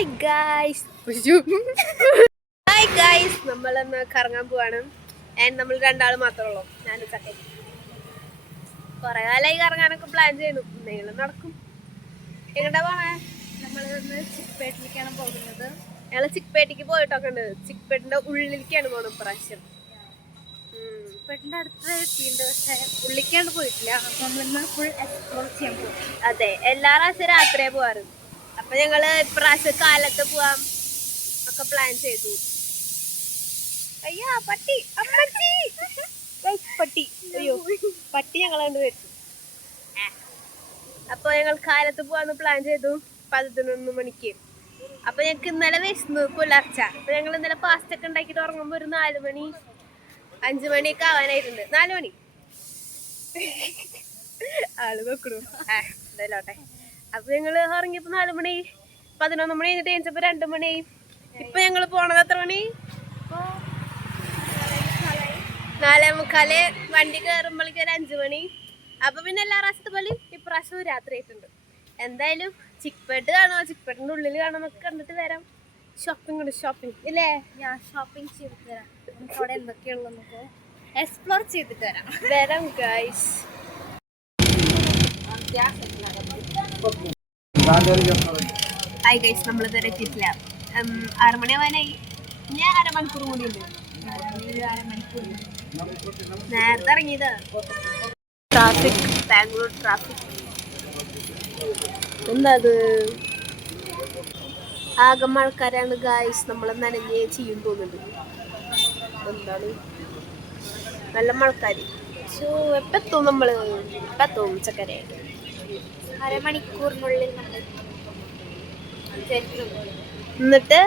Hi guys hi guys നമ്മളിന്ന് കറങ്ങാൻ പോവാണ്. നമ്മൾ രണ്ടാളും മാത്രമേ ഉള്ളൂ, ഞാനും ചക്കൻ. കുറെ കാലമായി കറങ്ങാനൊക്കെ പ്ലാൻ ചെയ്യുന്നു, എന്തെങ്കിലും നടക്കും. എങ്ങോട്ടാ പോണേ? നമ്മളിന്ന് ചിക്പേട്ടിലേക്കാണ് പോകുന്നത്. ഞങ്ങള് ചിക്പേട്ടിക്ക് പോയിട്ടൊക്കെ ഉണ്ട്. ചിക്പേട്ടിന്റെ ഉള്ളിലേക്കാണ് പോകുന്നത് ഇപ്രാവശ്യം. ചിക്പേട്ടിന്റെ അടുത്ത് എത്തിയിട്ടുണ്ട്, പക്ഷെ ഉള്ളിലേക്കാണ് പോയിട്ടില്ല. നമ്മളിന്ന് ഫുൾ എക്സ്പ്ലോർ ചെയ്യാൻ പോകും. അതെ, എല്ലാ പ്രാവശ്യം രാത്രിയെ പോവാറ്. അപ്പൊ ഞങ്ങള് ഇപ്രാവശ്യം കാലത്ത് പോവാം ഒക്കെ പ്ലാൻ ചെയ്തു. അയ്യാ പട്ടി, പട്ടി, അയ്യോ പട്ടി ഞങ്ങളെ കണ്ട് വരും. അപ്പൊ ഞങ്ങൾ കാലത്ത് പോവാന്ന് പ്ലാൻ ചെയ്തു 11 മണിക്ക്. അപ്പൊ ഞങ്ങക്ക് ഇന്നലെ വിശന്നു പുലർച്ച. അപ്പൊ ഞങ്ങൾ ഇന്നലെ പാസ്റ്റ് ഒക്കെ ഉണ്ടാക്കിട്ട് ഉറങ്ങുമ്പോ ഒരു 4 മണി 5 മണിയൊക്കെ ആവാനായിട്ടുണ്ട്. 4 മണി ആള് നോക്കണു എന്തായാലോട്ടെ. അപ്പൊ ഞങ്ങള് ഉറങ്ങിയപ്പോ 4 മണി 11 മണി കഴിഞ്ഞിട്ട് കഴിഞ്ഞപ്പോ 2 മണി. ഇപ്പൊ ഞങ്ങള് പോണത് എത്ര മണി? 4:45. വണ്ടി കയറുമ്പോഴേക്കും ഒരു 5 മണി. അപ്പൊ പിന്നെ എല്ലാ പ്രാവശ്യത്തെ പോലെ ഇപ്രാവശ്യവും രാത്രി ആയിട്ടുണ്ട്. എന്തായാലും ചിക്പേട്ട് കാണുമോ, ചിക്പേട്ടിന്റെ ഉള്ളിൽ കാണുന്നൊക്കെ കണ്ടിട്ട് വരാം. ഷോപ്പിംഗ് ഇല്ലേ? ഞാൻ ഷോപ്പിംഗ് ചെയ്തിട്ട് തരാം. നമുക്ക് അവിടെ എന്തൊക്കെയുള്ളതെന്നൊക്കെ എക്സ്പ്ലോർ ചെയ്തിട്ട് വരാം ഗൈസ്. ഹായ് ഗൈസ്, നമ്മൾ ഇതുവരെ എത്തിയിട്ടില്ല. 6 മണിയാവാനായി. ഞാൻ അരമണിക്കൂർ കൂടി ഉണ്ട്. നേരത്തെ ഇറങ്ങിയത്. Traffic, Bangalore traffic. എന്താ അത്? ആകെ മഴക്കാരാണ് ഗൈസ്. നമ്മളെ നനഞ്ഞ് ചെയ്യും തോന്നുന്നുണ്ട്. എന്താണ് നല്ല മഴക്കാര്. എപ്പെത്തും നമ്മള്? എപ്പെത്തും ചക്കരെ? അരമണിക്കൂറിനുള്ളിൽ നമ്മൾ എന്നിട്ട്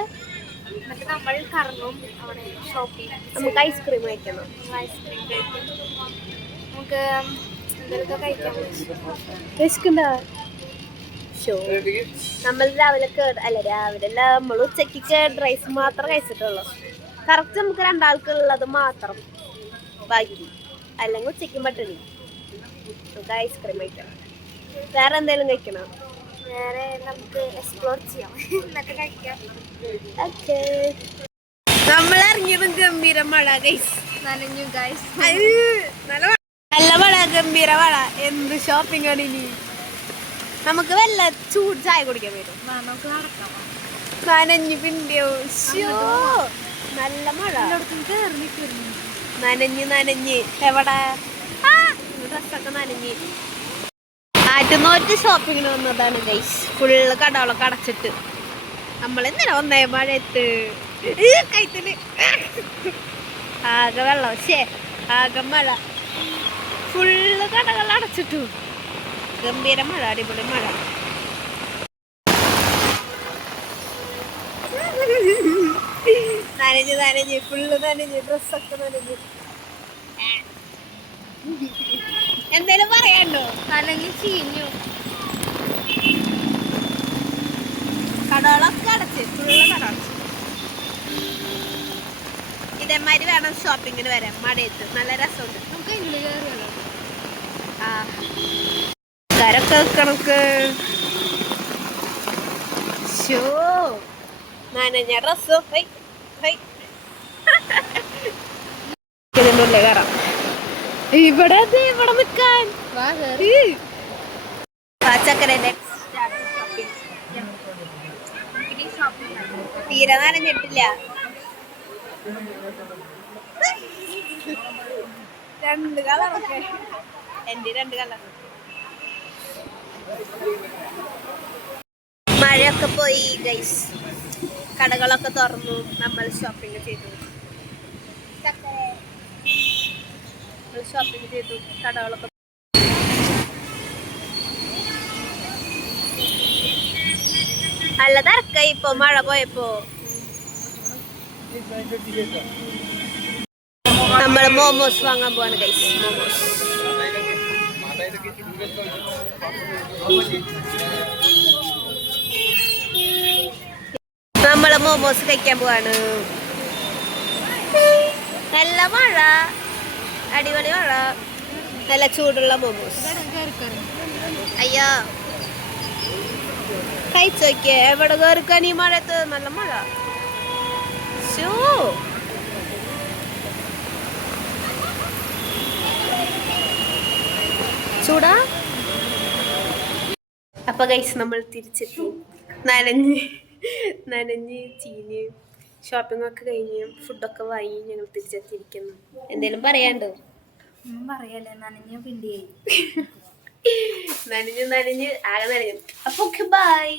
നമ്മൾ കറങ്ങും. അവിടെ ഷോപ്പിംഗ്, നമുക്ക് ഐസ്ക്രീം കഴിക്കണം. ഐസ്ക്രീം കഴിക്കും. നമുക്ക് എന്തെങ്കിലുമൊക്കെ കഴിക്കാൻ നമ്മൾ രാവിലെ രാവിലെ അല്ല, നമ്മൾ ഉച്ചക്ക് കേർഡ് റൈസ് മാത്രം കഴിച്ചിട്ടുള്ളൂ. കറക്റ്റ് നമുക്ക് 2 ആൾക്കുള്ളത് മാത്രം ബാക്കി. അല്ലെങ്കിൽ ഉച്ചയ്ക്കും പട്ടിണി. നമുക്ക് ഐസ്ക്രീം കഴിക്കണം. വേറെ എന്തെങ്കിലും കഴിക്കണം. വേറെ നമുക്ക് എക്സ്പ്ലോർ ചെയ്യാം, എന്നിട്ട് കഴിക്കാം. ഓക്കേ. നമ്മൾ ഇറങ്ങിയതും ഗംഭീര മഴ ഗൈസ്. നനഞ്ഞു ഗൈസ്. നല്ല മഴ, ഗംഭീര മഴ. എന്ത് ഷോപ്പിംഗ് ആണ് ഇനി? നമുക്ക് വല്ല ചൂട് ചായ കുടിക്കാൻ പറ്റും. നമുക്ക് നടക്കാം. നനഞ്ഞു പിന്നെയോ. നല്ല മഴ. നനഞ്ഞ് എവിടെ ഡ്രസ്സൊക്കെ നനഞ്ഞ്. ആറ്റുനോറ്റ് ഷോപ്പിങ്ങിന് വന്നതാണ് ഗൈസ്. ഫുള്ള് കടകളൊക്കെ അടച്ചിട്ട്. നമ്മളെന്തിനാ വന്നേ മഴയത്ത്? കൈത്തില് ആകെ വെള്ളം. ആകെ മഴ. ഫുള്ള് കടകൾ അടച്ചിട്ടു. ഗംഭീര മഴ, അടിപൊളി മഴ. നനഞ്ഞ് ഫുള്ള് നനഞ്ഞ്, ഡ്രസ്സൊക്കെ നനഞ്ഞ്. എന്തേലും പറയാണ്ടോ? നനഞ്ഞ് ചീഞ്ഞു. കടകളൊക്കെ അടച്ച്, ഫുള്ള് കട അടച്ച്. ഇതേമാതിരി വേണം ഷോപ്പിങ്ങിന് വരാൻ മഴയത്ത്. നല്ല രസമുണ്ട്. നമുക്ക് ഇതിൽ കയറുമല്ലോ. കരൊക്കെ കണക്ക്. നനഞ്ഞ ഡ്രസ്സ്. ഇതിൻ്റെ ഉള്ളിൽ കയറാം. ഇവിടെ നിൽക്കാൻ ചക്കരന്റെ തീരെ നനഞ്ഞിട്ടില്ല. 2 കളറൊക്കെ. എൻ്റെ 2 കളർ. മഴയൊക്കെ പോയി ഗൈസ്. കടകളൊക്കെ തുറന്നു. നമ്മൾ ഷോപ്പിംഗ് ചെയ്തു. കടകളൊക്കെ നല്ല തിരക്കായി ഇപ്പൊ മഴ പോയപ്പോ. നമ്മള് മോമോസ് വാങ്ങാൻ പോവാണ് ഗൈസ്. നമ്മള് മോമോസ് കഴിക്കാൻ പോവാണ്. നല്ല മഴ, അടിപൊളി മഴ. നല്ല ചൂടുള്ള മോമോസ്. അയ്യോ കഴിച്ചോക്കിയേ എവിടെ കയറിക്കാൻ ഈ മഴത്ത് നല്ല മഴ ശോ. ചൂടാ. അപ്പൊ ഗൈസ് നമ്മൾ തിരിച്ചെത്തി. നനഞ്ഞ് ചീഞ്ഞ് ഷോപ്പിംഗ് ഒക്കെ കഴിഞ്ഞ് ഫുഡൊക്കെ വാങ്ങി ഞങ്ങൾ തിരിച്ചെത്തിയിരിക്കുന്നു. എന്തേലും പറയാണ്ടോ? പറയല്ലേ നനഞ്ഞ പിണ്ടിയായി. നനഞ്ഞ് ആകെ നനഞ്ഞു. അപ്പൊ ബൈ.